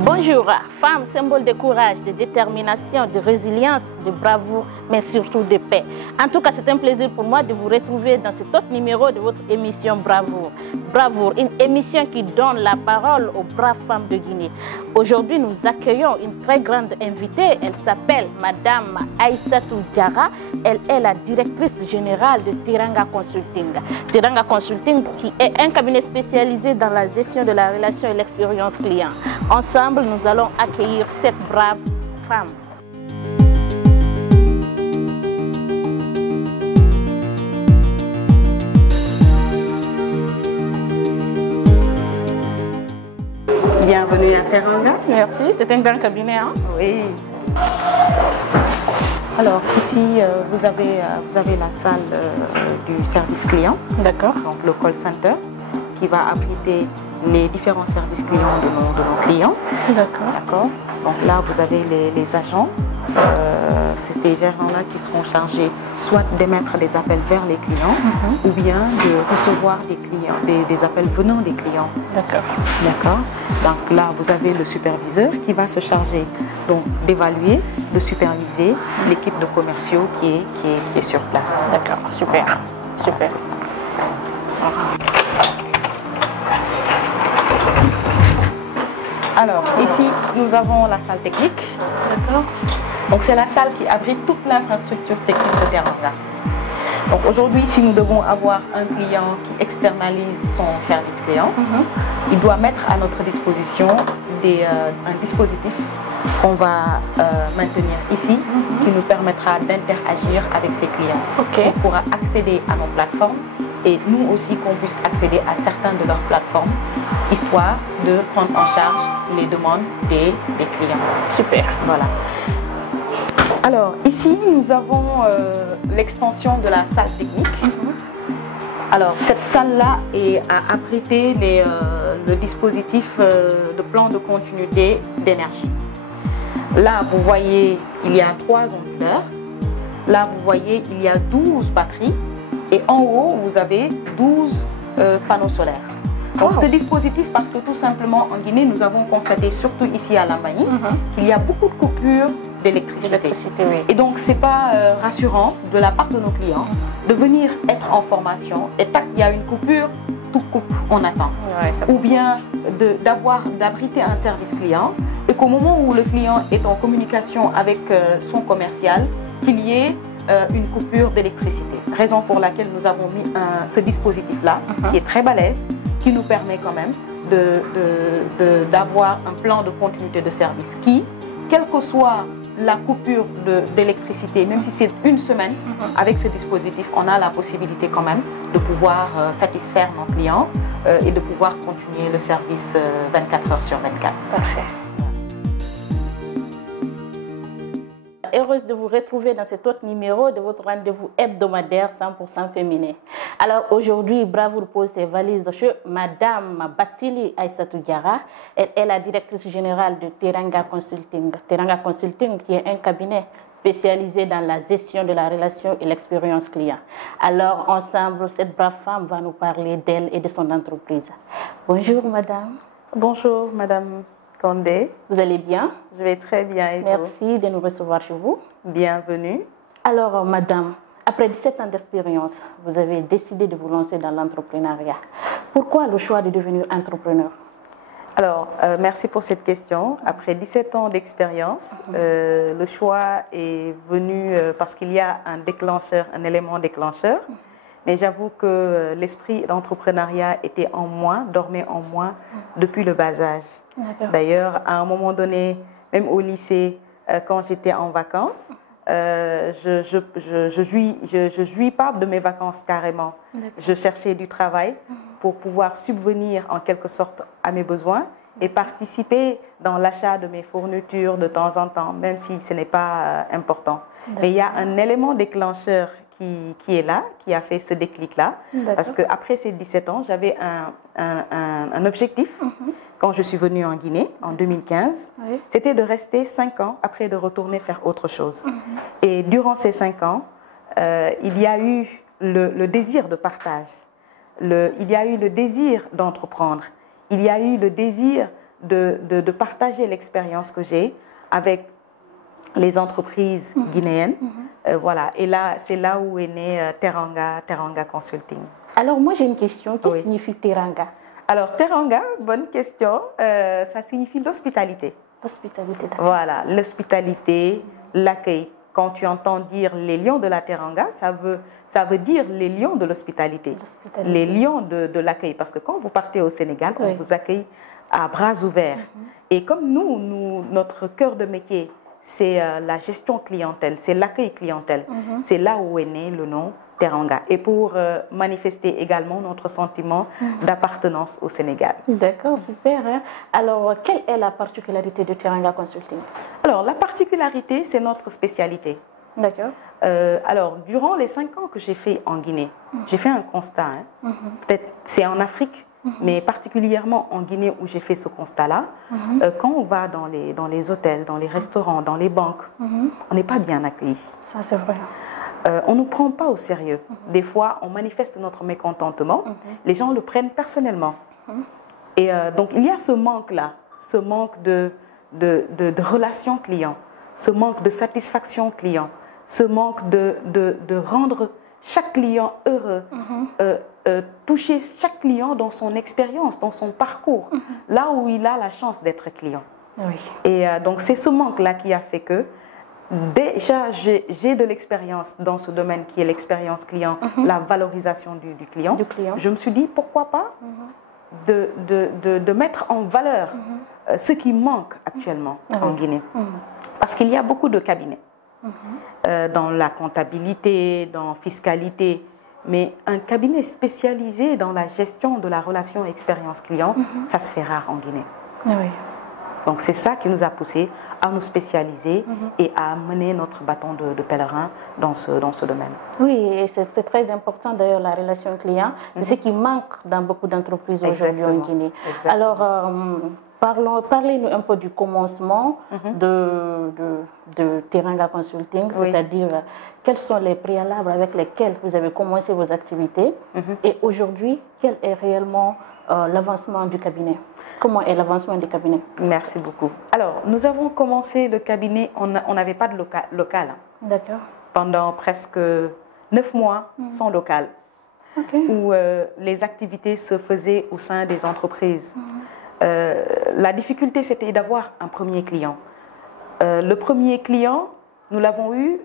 Bonjour, femme, symbole de courage, de détermination, de résilience, de bravoure, mais surtout de paix. En tout cas, c'est un plaisir pour moi de vous retrouver dans cet autre numéro de votre émission Bravoure. Bravoure, une émission qui donne la parole aux braves femmes de Guinée. Aujourd'hui, nous accueillons une très grande invitée. Elle s'appelle Madame Aïssatou Diarra. Elle est la directrice générale de Teranga Consulting. Teranga Consulting qui est un cabinet spécialisé dans la gestion de la relation et l'expérience client. Ensemble, nous allons accueillir cette brave femme. Bienvenue à Teranga. Merci, c'est un grand cabinet. Hein? Oui. Alors ici, vous avez la salle du service client. D'accord. Donc le call center qui va abriter les différents services clients de nos clients. D'accord. Donc là, vous avez les agents. C'est ces gérants-là qui seront chargés soit d'émettre des appels vers les clients ou bien de recevoir des clients, des appels venant des clients. D'accord. Donc là, vous avez le superviseur qui va se charger d'évaluer, de superviser l'équipe de commerciaux qui est sur place. D'accord, super. Alors, ici, nous avons la salle technique. D'accord. Donc, c'est la salle qui abrite toute l'infrastructure technique de Teranga. Donc, aujourd'hui, si nous devons avoir un client qui externalise son service client, il doit mettre à notre disposition un dispositif qu'on va maintenir ici, qui nous permettra d'interagir avec ses clients. Ok. On pourra accéder à nos plateformes et nous aussi qu'on puisse accéder à certaines de leurs plateformes, histoire de prendre en charge les demandes des clients. Super. Voilà. Alors, ici, nous avons l'extension de la salle technique. Alors, cette salle-là a abrité le dispositif de plan de continuité d'énergie. Là, vous voyez, il y a 3 onduleurs. Là, vous voyez, il y a 12 batteries. Et en haut, vous avez 12 panneaux solaires. Donc, ce dispositif, parce que tout simplement, en Guinée, nous avons constaté, surtout ici à Lambani, qu'il y a beaucoup de coupures d'électricité. Oui. Et donc, ce n'est pas rassurant de la part de nos clients de venir être en formation et tac, il y a une coupure, tout coupe, on attend. Ouais, ou bien d'abriter un service client et qu'au moment où le client est en communication avec son commercial, qu'il y ait une coupure d'électricité. Raison pour laquelle nous avons mis ce dispositif-là, qui est très balèze, qui nous permet quand même d'avoir un plan de continuité de service qui, quelle que soit la coupure d'électricité, même si c'est une semaine, avec ce dispositif, on a la possibilité quand même de pouvoir satisfaire nos clients et de pouvoir continuer le service 24 heures sur 24. Parfait. Heureuse de vous retrouver dans cet autre numéro de votre rendez-vous hebdomadaire 100% féminin. Alors aujourd'hui, Bravoure pose ses valises chez Madame Batili Aïssatou Diarra. Elle est la directrice générale de Teranga Consulting. Teranga Consulting qui est un cabinet spécialisé dans la gestion de la relation et l'expérience client. Alors ensemble, cette brave femme va nous parler d'elle et de son entreprise. Bonjour Madame. Bonjour Madame Condé. Vous allez bien? Je vais très bien et vous? Merci de nous recevoir chez vous. Bienvenue. Alors, madame, après 17 ans d'expérience, vous avez décidé de vous lancer dans l'entrepreneuriat. Pourquoi le choix de devenir entrepreneur? Alors, merci pour cette question. Après 17 ans d'expérience, le choix est venu parce qu'il y a un déclencheur, un élément déclencheur. Mais j'avoue que l'esprit d'entrepreneuriat était en moi, dormait en moi depuis le bas âge. D'ailleurs, à un moment donné, même au lycée, quand j'étais en vacances, je jouis pas de mes vacances carrément. Je cherchais du travail pour pouvoir subvenir en quelque sorte à mes besoins et participer dans l'achat de mes fournitures de temps en temps, même si ce n'est pas important. Mais il y a un élément déclencheur qui est là, qui a fait ce déclic-là. Parce qu'après ces 17 ans, j'avais un objectif quand je suis venue en Guinée en 2015. Oui. C'était de rester 5 ans, après de retourner faire autre chose. Et durant ces 5 ans, il y a eu le désir de partage. Il y a eu le désir d'entreprendre. Il y a eu le désir de partager l'expérience que j'ai avec les entreprises guinéennes. Voilà. Et là, c'est là où est né Teranga Consulting. Alors, moi, j'ai une question. Qu'est-ce que signifie Teranga? Alors, Teranga, bonne question. Ça signifie l'hospitalité. L'hospitalité. Voilà, l'hospitalité, l'accueil. Quand tu entends dire les lions de la Teranga, ça veut dire les lions de l'hospitalité. Les lions de l'accueil. Parce que quand vous partez au Sénégal, on vous accueille à bras ouverts. Et comme notre cœur de métier, c'est la gestion clientèle, c'est l'accueil clientèle. C'est là où est né le nom Teranga. Et pour manifester également notre sentiment d'appartenance au Sénégal. D'accord, super. Hein? Alors, quelle est la particularité de Teranga Consulting? Alors, la particularité, c'est notre spécialité. D'accord. Alors, durant les 5 ans que j'ai fait en Guinée, j'ai fait un constat. Peut-être c'est en Afrique, mais particulièrement en Guinée où j'ai fait ce constat-là. Quand on va dans les hôtels, dans les restaurants, dans les banques, on n'est pas bien accueillis. Ça, c'est vrai. On ne nous prend pas au sérieux. Des fois, on manifeste notre mécontentement. Les gens le prennent personnellement. Et donc, il y a ce manque-là, ce manque de relation client, ce manque de satisfaction client, ce manque de rendre chaque client heureux, toucher chaque client dans son expérience, dans son parcours, là où il a la chance d'être client. Oui. Et donc, c'est ce manque-là qui a fait que déjà, j'ai de l'expérience dans ce domaine qui est l'expérience client, la valorisation du client. Je me suis dit, pourquoi pas de mettre en valeur ce qui manque actuellement en Guinée. Parce qu'il y a beaucoup de cabinets dans la comptabilité, dans la fiscalité, mais un cabinet spécialisé dans la gestion de la relation expérience client, ça se fait rare en Guinée. Oui. Donc c'est ça qui nous a poussé à nous spécialiser et à mener notre bâton de pèlerin dans ce domaine. Oui, et c'est très important d'ailleurs la relation client. C'est ce qui manque dans beaucoup d'entreprises aujourd'hui en Guinée. Alors, parlez-nous un peu du commencement de Teranga Consulting, c'est-à-dire quels sont les préalables avec lesquels vous avez commencé vos activités et aujourd'hui, quel est réellement l'avancement du cabinet? Comment est l'avancement du cabinet? Merci beaucoup. Alors, nous avons commencé le cabinet, on n'avait pas de local. D'accord. Pendant presque 9 mois sans local, où les activités se faisaient au sein des entreprises. La difficulté, c'était d'avoir un premier client. Le premier client, nous l'avons eu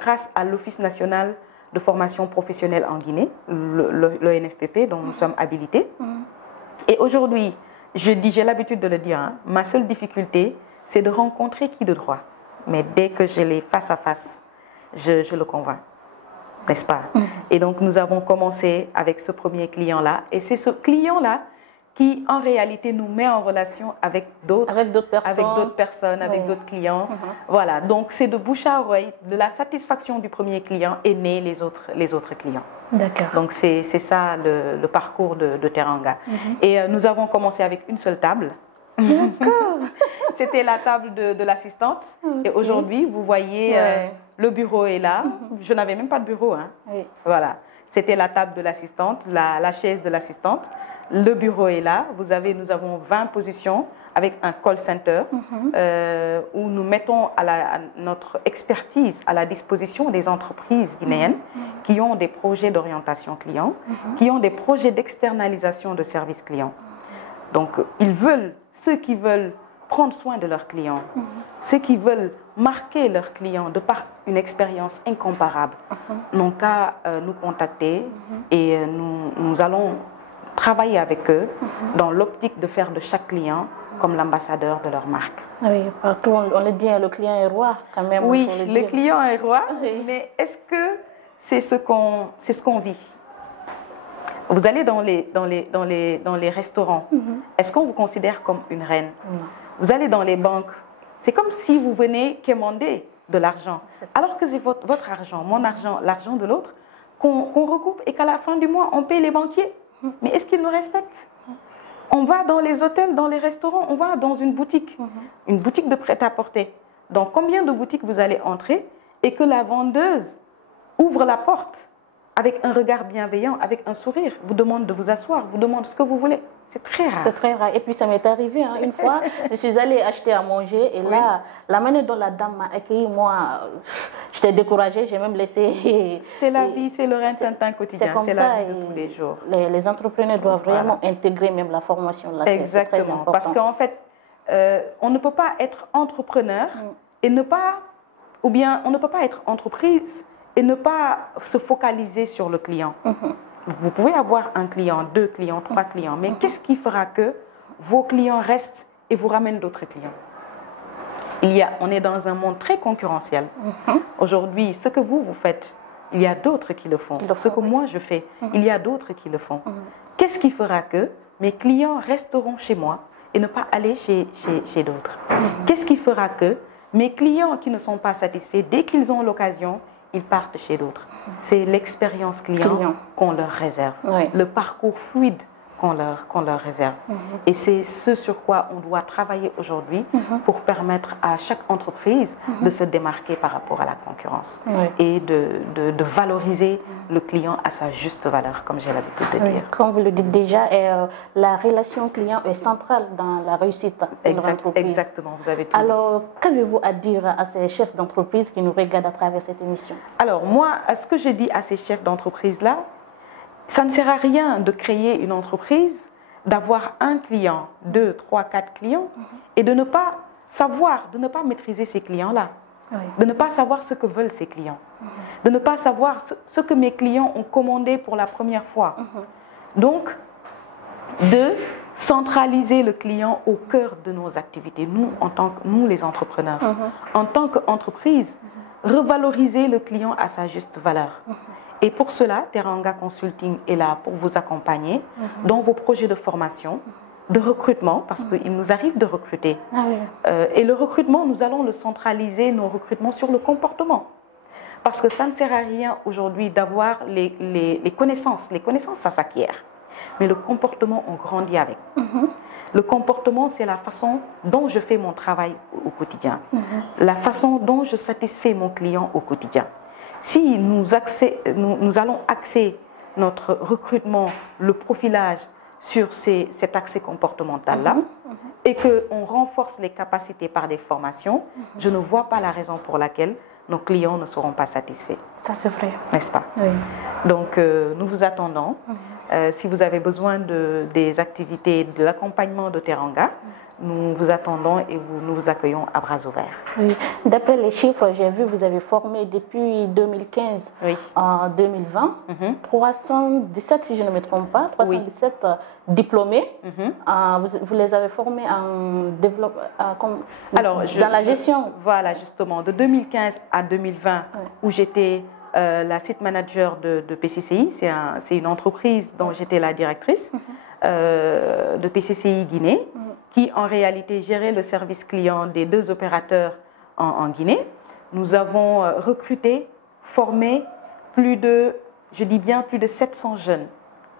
grâce à l'Office national de formation professionnelle en Guinée, le NFPP, dont nous sommes habilités. Et aujourd'hui, j'ai l'habitude de le dire, ma seule difficulté, c'est de rencontrer qui de droit. Mais dès que je l'ai face à face, je le convainc, n'est-ce pas? Et donc, nous avons commencé avec ce premier client-là. Et c'est ce client-là qui, en réalité, nous met en relation avec d'autres personnes, avec d'autres clients. Voilà, donc c'est de bouche à oreille, de la satisfaction du premier client est né les autres clients. D'accord. Donc c'est ça le parcours de Teranga. Et nous avons commencé avec une seule table. D'accord. C'était la table de l'assistante. Et aujourd'hui, vous voyez, le bureau est là. Je n'avais même pas de bureau. Voilà. C'était la table de l'assistante, la chaise de l'assistante. Le bureau est là. Nous avons 20 positions avec un call center où nous mettons notre expertise à la disposition des entreprises guinéennes qui ont des projets d'orientation client, qui ont des projets d'externalisation de services clients. Donc, ceux qui veulent prendre soin de leurs clients, ceux qui veulent marquer leurs clients de par une expérience incomparable, n'ont qu'à nous contacter et nous allons travailler avec eux dans l'optique de faire de chaque client comme l'ambassadeur de leur marque. Oui, partout on le dit, le client est roi quand même. Oui, le client est roi, mais est-ce que c'est ce qu'on vit? Vous allez dans les restaurants, est-ce qu'on vous considère comme une reine? Vous allez dans les banques, c'est comme si vous venez quémander de l'argent. Alors que c'est votre argent, mon argent, l'argent de l'autre, qu'on recoupe et qu'à la fin du mois, on paye les banquiers. Mais est-ce qu'ils nous respectent? On va dans les hôtels, dans les restaurants, on va dans une boutique de prêt-à-porter. Donc, combien de boutiques vous allez entrer et que la vendeuse ouvre la porte avec un regard bienveillant, avec un sourire, vous demande de vous asseoir, vous demande ce que vous voulez. C'est très rare. C'est très rare. Et puis ça m'est arrivé une fois, je suis allée acheter à manger et là, la manière dont la dame m'a accueilli, moi, j'étais découragée, j'ai même laissé... C'est la vie, c'est le rintintin quotidien, c'est la vie de tous les jours. Les entrepreneurs doivent vraiment intégrer même la formation là. Exactement, parce qu'en fait, on ne peut pas être entrepreneur et ne pas, ou bien on ne peut pas être entreprise et ne pas se focaliser sur le client. Vous pouvez avoir un client, 2 clients, 3 clients, mais qu'est-ce qui fera que vos clients restent et vous ramènent d'autres clients? On est dans un monde très concurrentiel. Aujourd'hui, ce que vous faites, il y a d'autres qui le font. Ce que moi je fais, il y a d'autres qui le font. Qu'est-ce qui fera que mes clients resteront chez moi et ne pas aller chez d'autres? Qu'est-ce qui fera que mes clients qui ne sont pas satisfaits, dès qu'ils ont l'occasion, ils partent chez d'autres? C'est l'expérience client qu'on leur réserve, le parcours fluide qu'on leur réserve. Et c'est ce sur quoi on doit travailler aujourd'hui pour permettre à chaque entreprise de se démarquer par rapport à la concurrence et de valoriser le client à sa juste valeur, comme j'ai l'habitude de dire. Comme vous le dites déjà, la relation client est centrale dans la réussite de l'entreprise. Exactement, vous avez tout dit. Alors, qu'avez-vous à dire à ces chefs d'entreprise qui nous regardent à travers cette émission? Alors, moi, ce que je dis à ces chefs d'entreprise-là, ça ne sert à rien de créer une entreprise, d'avoir un client, 2, 3, 4 clients et de ne pas savoir, de ne pas maîtriser ces clients-là, de ne pas savoir ce que veulent ces clients, de ne pas savoir ce que mes clients ont commandé pour la première fois. Donc, de centraliser le client au cœur de nos activités, nous les entrepreneurs. En tant qu'entreprise, revaloriser le client à sa juste valeur. Et pour cela, Teranga Consulting est là pour vous accompagner dans vos projets de formation, de recrutement, parce qu'il nous arrive de recruter. Et le recrutement, nous allons le centraliser, nos recrutements, sur le comportement. Parce que ça ne sert à rien aujourd'hui d'avoir les connaissances. Les connaissances, ça s'acquiert. Mais le comportement, on grandit avec. Le comportement, c'est la façon dont je fais mon travail au quotidien. La façon dont je satisfais mon client au quotidien. Si nous allons axer notre recrutement, le profilage sur cet accès comportemental-là et qu'on renforce les capacités par des formations, je ne vois pas la raison pour laquelle nos clients ne seront pas satisfaits. Ça, c'est vrai. N'est-ce pas? Donc, nous vous attendons. Si vous avez besoin des activités, de l'accompagnement de Teranga, nous vous attendons et nous vous accueillons à bras ouverts. D'après les chiffres, j'ai vu que vous avez formé depuis 2015 en 2020, 317, si je ne me trompe pas, 317 diplômés. Vous les avez formés en développement, dans la gestion. Voilà, justement, de 2015 à 2020, où j'étais la site manager de PCCI, c'est une entreprise dont j'étais la directrice, de PCCI Guinée, qui en réalité gérait le service client des 2 opérateurs en Guinée. Nous avons recruté, formé plus de 700 jeunes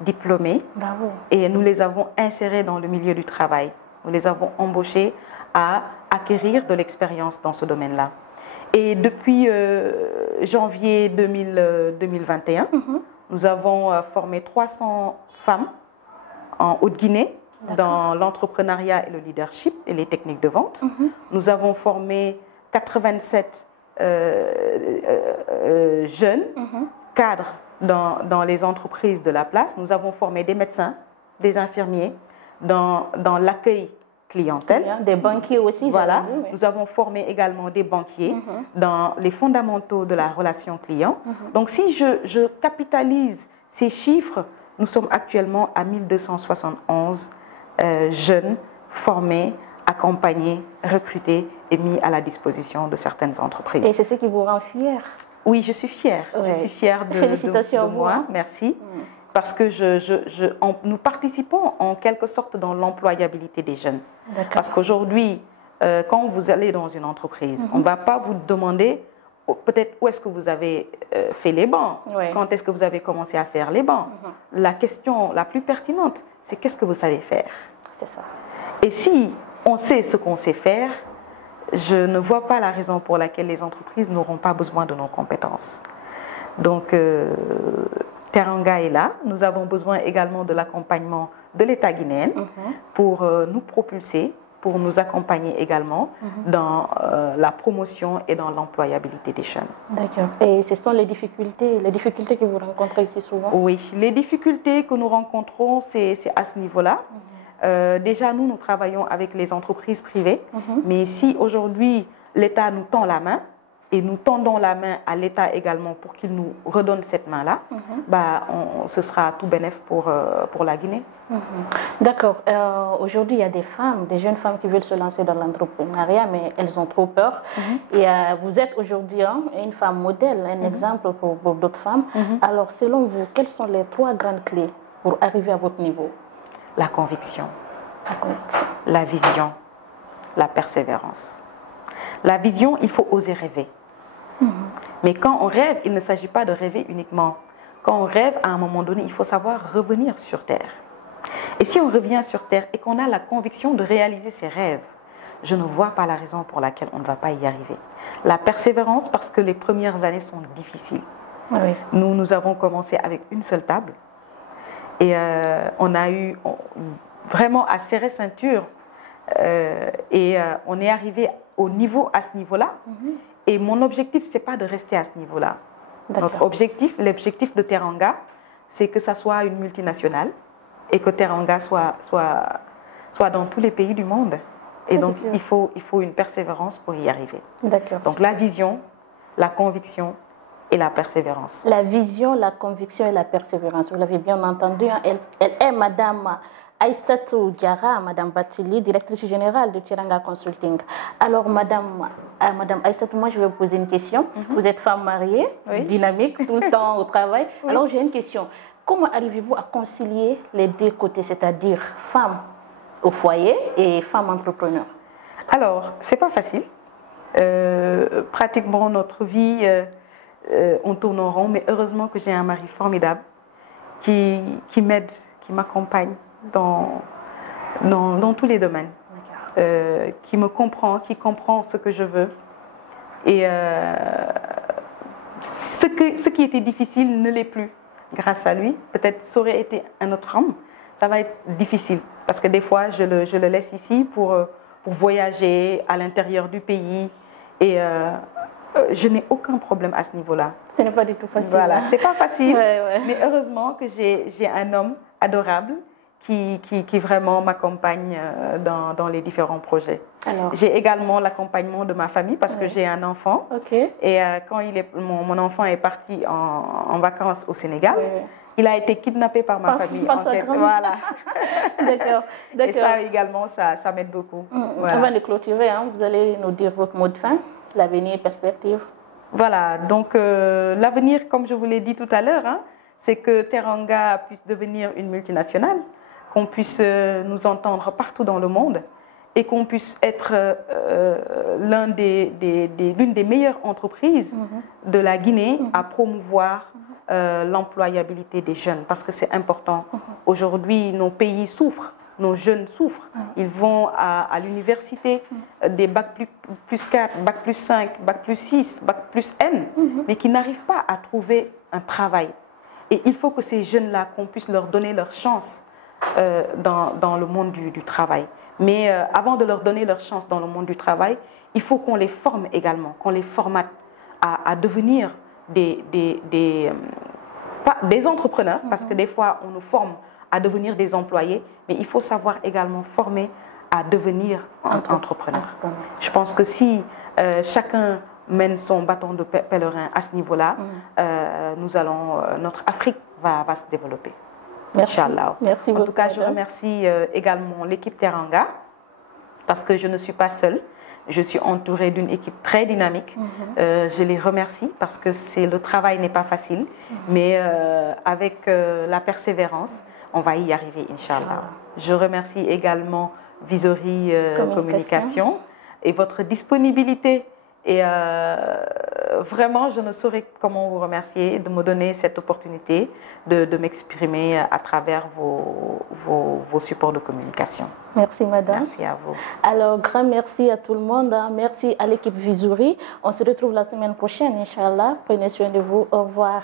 diplômés. Bravo. Et nous les avons insérés dans le milieu du travail. Nous les avons embauchés à acquérir de l'expérience dans ce domaine-là. Et depuis janvier 2021, nous avons formé 300 femmes en Haute-Guinée dans l'entrepreneuriat et le leadership et les techniques de vente. Nous avons formé 87 jeunes cadres dans les entreprises de la place. Nous avons formé des médecins, des infirmiers dans l'accueil clientèle. Des banquiers aussi. Voilà. Nous avons formé également des banquiers dans les fondamentaux de la relation client. Donc si je capitalise ces chiffres, nous sommes actuellement à 1271 jeunes formés, accompagnés, recrutés et mis à la disposition de certaines entreprises. Et c'est ce qui vous rend fière? Oui, je suis fière. Je suis fière de moi. Merci. Parce que nous participons en quelque sorte dans l'employabilité des jeunes. Parce qu'aujourd'hui, quand vous allez dans une entreprise, on ne va pas vous demander peut-être où est-ce que vous avez fait les bancs, quand est-ce que vous avez commencé à faire les bancs. La question la plus pertinente, c'est qu'est-ce que vous savez faire. C'est ça. Et si on sait ce qu'on sait faire, je ne vois pas la raison pour laquelle les entreprises n'auront pas besoin de nos compétences. Donc, Teranga est là. Nous avons besoin également de l'accompagnement de l'État guinéen pour nous propulser, pour nous accompagner également dans la promotion et dans l'employabilité des jeunes. D'accord. Et ce sont les difficultés que vous rencontrez ici souvent? Oui, les difficultés que nous rencontrons, c'est à ce niveau-là. Déjà, nous travaillons avec les entreprises privées, mais si aujourd'hui l'État nous tend la main, et nous tendons la main à l'État également pour qu'il nous redonne cette main-là, ce sera tout bénéf pour la Guinée. D'accord. Aujourd'hui, il y a des femmes, des jeunes femmes qui veulent se lancer dans l'entrepreneuriat, mais elles ont trop peur. Et vous êtes aujourd'hui une femme modèle, un exemple pour d'autres femmes. Alors, selon vous, quelles sont les 3 grandes clés pour arriver à votre niveau? La conviction, la vision, la persévérance. La vision, il faut oser rêver. Mais quand on rêve, il ne s'agit pas de rêver uniquement. Quand on rêve, à un moment donné, il faut savoir revenir sur Terre. Et si on revient sur Terre et qu'on a la conviction de réaliser ses rêves, je ne vois pas la raison pour laquelle on ne va pas y arriver. La persévérance, parce que les premières années sont difficiles. Nous avons commencé avec une seule table. Et on a eu vraiment à serrer ceinture. Et on est arrivé au niveau, à ce niveau-là. Et mon objectif, ce n'est pas de rester à ce niveau-là. Notre objectif, l'objectif de Teranga, c'est que ça soit une multinationale et que Teranga soit dans tous les pays du monde. Et donc, il faut une persévérance pour y arriver. Donc, la vision, la conviction et la persévérance. La vision, la conviction et la persévérance. Vous l'avez bien entendu. Elle est Madame Aïssatou Diarra, Madame Batili, directrice générale de Teranga Consulting. Alors, Madame Aïssatou, moi, je vais vous poser une question. Vous êtes femme mariée, dynamique, tout le temps au travail. Alors, j'ai une question. Comment arrivez-vous à concilier les 2 côtés, c'est-à-dire femme au foyer et femme entrepreneur? Alors, c'est pas facile. Pratiquement, notre vie, on tourne en rond, mais heureusement que j'ai un mari formidable qui m'aide, qui m'accompagne dans tous les domaines, qui me comprend, qui comprend ce que je veux. Et ce qui était difficile ne l'est plus grâce à lui. Peut-être ça aurait été un autre homme, ça va être difficile parce que des fois je le laisse ici pour voyager à l'intérieur du pays et je n'ai aucun problème à ce niveau-là. Ce n'est pas du tout facile. Voilà, c'est pas facile, mais heureusement que j'ai un homme adorable qui vraiment m'accompagne dans les différents projets. J'ai également l'accompagnement de ma famille parce que j'ai un enfant. Et quand mon enfant est parti en vacances au Sénégal, il a été kidnappé par ma famille. Voilà. D'accord. Et ça également, ça m'aide beaucoup. Avant de clôturer, vous allez nous dire votre mot de fin, l'avenir, perspective. Voilà, donc l'avenir, comme je vous l'ai dit tout à l'heure, c'est que Teranga puisse devenir une multinationale, qu'on puisse nous entendre partout dans le monde et qu'on puisse être l'une des meilleures entreprises de la Guinée à promouvoir l'employabilité des jeunes, parce que c'est important. Aujourd'hui, nos pays souffrent, nos jeunes souffrent. Ils vont à l'université, des bac plus 4, bac plus 5, bac plus 6, bac plus N, mais qui n'arrivent pas à trouver un travail. Et il faut que ces jeunes-là, qu'on puisse leur donner leur chance dans le monde du travail. Mais avant de leur donner leur chance dans le monde du travail, il faut qu'on les forme également, qu'on les formate à devenir des entrepreneurs, parce que des fois, on nous forme à devenir des employés, mais il faut savoir également former à devenir entrepreneur. Je pense que si chacun mène son bâton de pèlerin à ce niveau-là, notre Afrique va se développer. Merci. Merci beaucoup. En tout cas, je remercie également l'équipe Teranga, parce que je ne suis pas seule. Je suis entourée d'une équipe très dynamique. Je les remercie parce que le travail n'est pas facile, mais avec la persévérance, on va y arriver, Inch'Allah. Je remercie également Visory Communication et votre disponibilité. Et vraiment, je ne saurais comment vous remercier de me donner cette opportunité de m'exprimer à travers vos supports de communication. Merci, madame. Merci à vous. Alors, grand merci à tout le monde. Merci à l'équipe Visouri. On se retrouve la semaine prochaine, Inch'Allah. Prenez soin de vous. Au revoir.